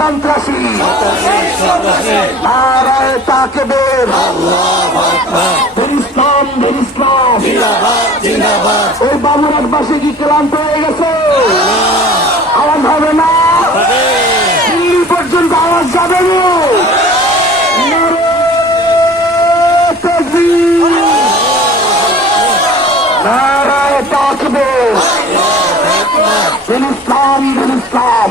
সন্ত্রাসী। নারায় তাকবীর। ইসলাম ইসলাম। ওই বাবুরাটবাসী কি ক্লান্ত হয়ে গেছে? আওয়াজ হবে না? দিল্লি পর্যন্ত আওয়াজ যাবে না? নারায় তাকবীর। ইসলাম ইসলাম।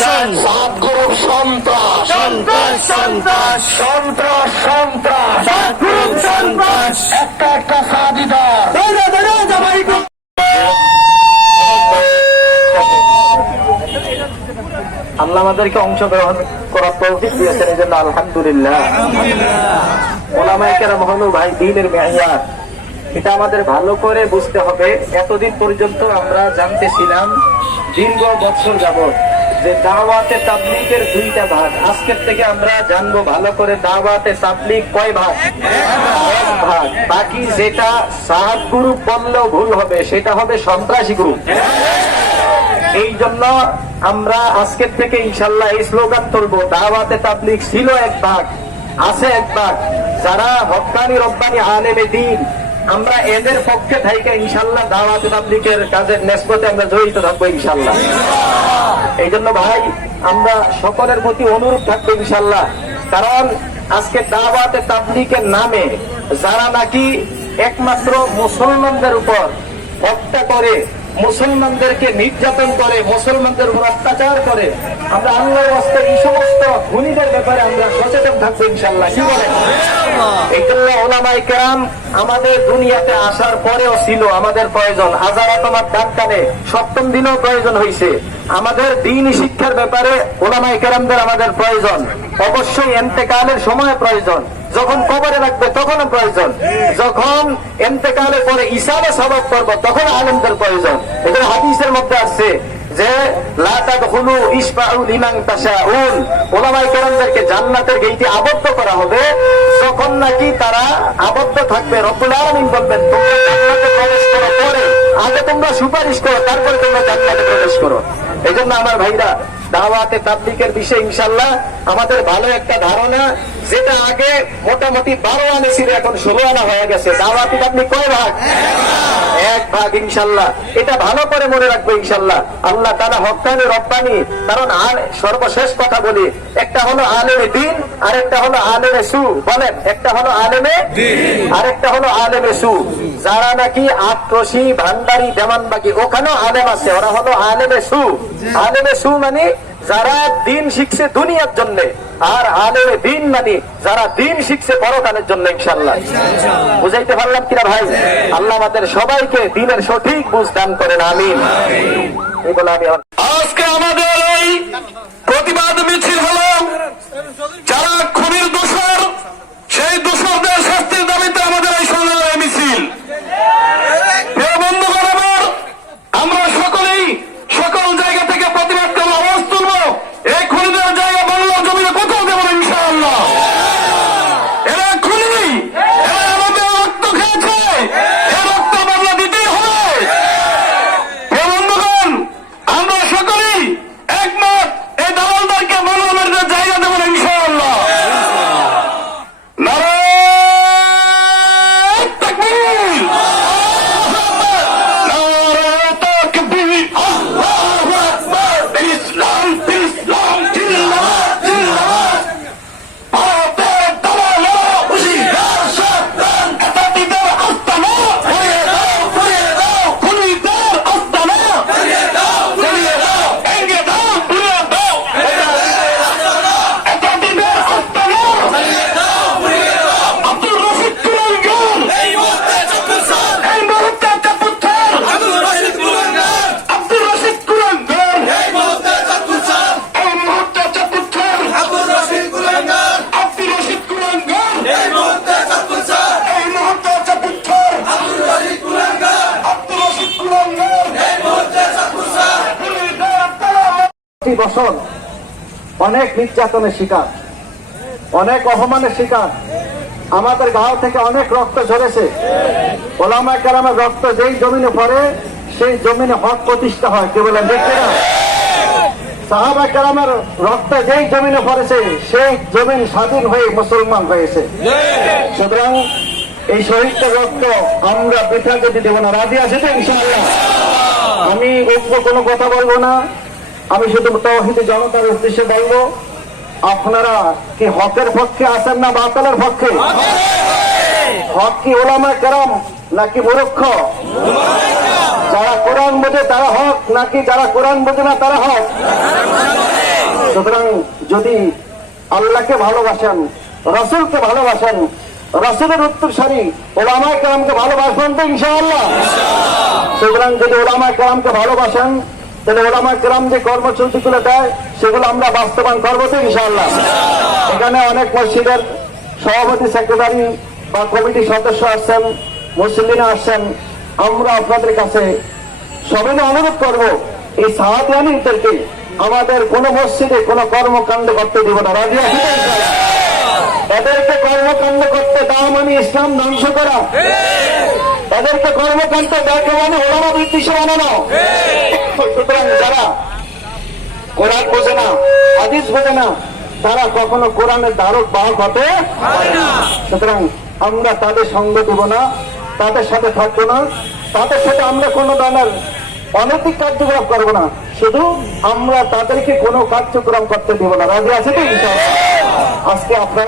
সাত গ্রুপ সন্ত্রাস সন্ত্রাস, সন্ত্রাস। সন্ত্রাস সন্ত্রাস। সাত সন্ত্রাস। একটা একটা সাদিদা আল্লাহ আমাদেরকে অংশগ্রহণ করার তৌফিক দিয়েছেন এই জন্য আলহামদুলিল্লাহ। ওলামাই কেরাম হলো ভাই দিনের মেয়ার এটা আমাদের ভালো করে বুঝতে হবে। এতদিন পর্যন্ত আমরা জানতেছিলাম দীর্ঘ বছর যাবত যে দাওয়াতে তাবলিগের দুইটা ভাগ। আজকের থেকে আমরা জানব ভালো করে দাওয়াতে তাবলিগ কয় ভাগ? এক ভাগ। বাকি যেটা সাত গ্রুপ বললেও ভুল হবে সেটা হবে সন্ত্রাসী গ্রুপ। এই জন্য আমরা আজকের থেকে ইনশাল্লাহ এই স্লোগান তুলবো দাওয়াতে তাবলিক ছিল এক ভাগ আছে এক ভাগ। যারা হকানি রব্বানি আলেমে দিন আমরা এদের পক্ষে থাইকে ইনশাল্লাহ দাওয়াতে তাবলিগের কাজের নেসবতে আমরা জড়িত থাকব ইনশাল্লাহ। এই জন্য ভাই, আমরা সকলের প্রতি অনুরোধ থাকব ইনশাল্লাহ। কারণ আজকে দাওয়াতে তাবলিগের নামে যারা নাকি একমাত্র মুসলমানদের উপর হত্যা করে, মুসলমানদেরকে নির্যাতন করে, মুসলমানদের উপর অত্যাচার করে, আমরা রাস্তায় এই সমস্ত খুনিদের ব্যাপারে আমরা সচেতন থাকব ইনশাল্লাহ। কি বলেন? এই জন্য প্রয়োজন। আজারা তোমার প্রয়োজন সময় প্রয়োজন। যখন কবরে রাখবে তখনও প্রয়োজন। যখন এন্তেকালে পরে ইসাবে সবক করব তখন আলমদের প্রয়োজন। এখানে হাদিসের মধ্যে আসছে যে জান্নাতের গেইটে আবদ্ধ করা হবে। তখন নাকি তারা আবদ্ধ থাকবে, রব্বুল আলামিন বলবেন আগে তোমরা সুপারিশ করো, তারপরে তোমরা জান্নাতে প্রবেশ করো। এই আমার ভাইরা, দাওয়াতে তাবলিকের বিষয়ে ইনশাল্লাহ আমাদের ভালো একটা ধারণা যেটা আগে মোটামুটি বারো আনে ছিল, এখন ষোলো আনা হয়ে গেছে। দাওয়াতে তাবলিক কয় ভাগ? এক ভাগ ইনশাল্লাহ এটা ভালো করে মনে রাখব ইনশাল্লাহ আল্লাহ তারা হকানি রব্বানি, কারণ আর সর্বশেষ কথা বলি, একটা হলো আলেমে দিন আর একটা হলো আলেমে সু। বলেন, একটা হলো আলেমে আর একটা হলো আলেমে সু। যারা নাকি আক্রোশী, ভান্ডারি দেমানবাগি ওখানেও আলেম আছে, ওরা হলো আলেমে সু। আলেমে সু মানে যারা দিন শিখছে দুনিয়ার জন্য আর আলেমে দিন মানে যারা দিন শিখছে পরকালের জন্য ইনশাল্লাহ বুঝাইতে পারলাম কিনা ভাই? আল্লাহ আমাদের সবাইকে দিনের সঠিক বুঝ দান করেন আমিন। আজকে আমাদের এই প্রতিবাদ মিছিল হলো যারা খুনির দোষর সেই দোষরদের শাস্তির দাবিতে আমাদের এই সংগ্রামের মিছিল প্রিয় বন্ধুগণ আমার, আমরা সকলেই সকল জায়গা থেকে প্রতিবাদ করব আওয়াজ তুলবো এই খুনিদের জায়গা বাংলা জমিনে কোথাও দেবো না ইনশাআল্লাহ এরা খুনি এরা আমাদের রক্ত খেয়েছে এ রক্ত বাংলা দিতেই হবে প্রিয় বন্ধুগণ আমরা সকলেই একমত এই দালালদেরকে মানুষ বছর অনেক নির্যাতনের শিকার, অনেক অপমানের শিকার। আমাদের গাঁও থেকে অনেক রক্ত ঝরেছে। ওলামা কালামের রক্ত যেই জমিনে পড়ে, সেই জমিনে হক প্রতিষ্ঠা হয়, কে বলেন দেখতে না সাহাবা কালামের রক্ত যেই জমিনে পড়েছে, সেই জমিন স্বাধীন হয়ে মুসলমান হয়েছে। সুতরাং এই শহীদদের রক্ত আমরা বৃথা যেতে দেব না, রাজি আছে তো ইনশাআল্লাহ? আমি অল্প কোনো কথা বলব না। আমি শুধু তহিদ জনতার উদ্দেশ্যে বলব, আপনারা কি হকের পক্ষে আছেন না বাতালের পক্ষে? হক কি ওলামা কেরাম নাকি মূর্খ? যারা কোরআন বোঝে তারা হক, নাকি যারা কোরআন বোঝে না তারা হক? সুতরাং যদি আল্লাহকে ভালোবাসেন, রসুলকে ভালোবাসেন, রসুলের উত্তরসারী ওলামা কেরামকে ভালোবাসবেন তো ইনশাআল্লাহ। সুতরাং যদি ওলামা কেরামকে ভালোবাসেন তাহলে ওলামা কেরাম যে কর্মসূচিগুলো দেয়, সেগুলো আমরা বাস্তবায়ন করব তো ইনশাআল্লাহ। এখানে অনেক মসজিদের সভাপতি সেক্রেটারি বা কমিটির সদস্য আসছেন মুসলিমরা আসছেন। আমরা আপনাদের কাছে সবাই অনুরোধ করব, এই সাহাবিয়ানিদেরকে আমাদের কোন মসজিদে কোন কর্মকাণ্ড করতে দিব না। রাজি আছি? এদেরকে কর্মকাণ্ড করতে দাও মানে ইসলাম ধ্বংস করা। এদেরকে কর্মকাণ্ড দেখে মানে ওলামা বিদ্বেষে বানানো। সুতরাং যারা কোরআন বোঝে না, হাদিস বোঝে না, তারা কখনো কোরআনের ধারক বাহক সুতরাং আমরা তাদের সঙ্গ দেব না, তাদের সাথে থাকব না, তাদের সাথে আমরা কোনো ধরনের অনৈতিক কার্যক্রম করব না, শুধু আমরা তাদেরকে কোনো কার্যক্রম করতে দেব না। রাজি আছে তো আজকে আপনারা